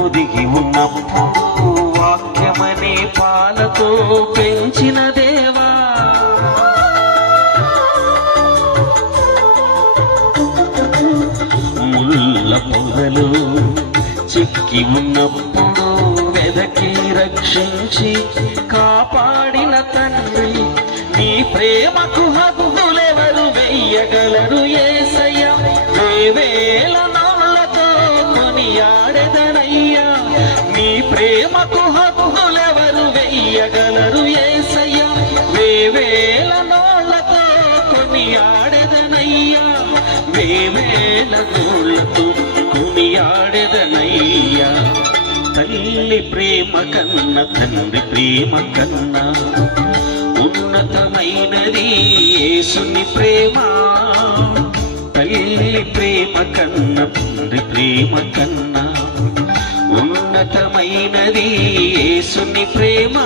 ఒదిగి ఉన్నప్పుడు వాక్యమనే పాలతో పెంచిన దేవా, ముళ్ళ పొదలు చిక్కి ఉన్నప్పుడు వెదకి రక్షించి కాపాడిన తండ్రి, నీ ప్రేమకు హద్దులెవరు వెయ్యగలరు యేసయ్యా. వేవేల నోళ్లతో కొనియాడెదనయ్యా, నీ ప్రేమకు హద్దులెవరు వెయ్యగలరు యేసయ్యా. వేవేల నోళ్లతో కొనియాడెదనయ్యా, వేవేల నోళ్లతో కొనియాడెదనయ్యా. తల్లి ప్రేమ కన్న తండ్రి ప్రేమ కన్నా ఉన్నతమైనది యేసుని ప్రేమ. తల్లి ప్రేమ కన్న తండ్రి ప్రేమ కన్నా ఉన్నతమైనది యేసుని ప్రేమ.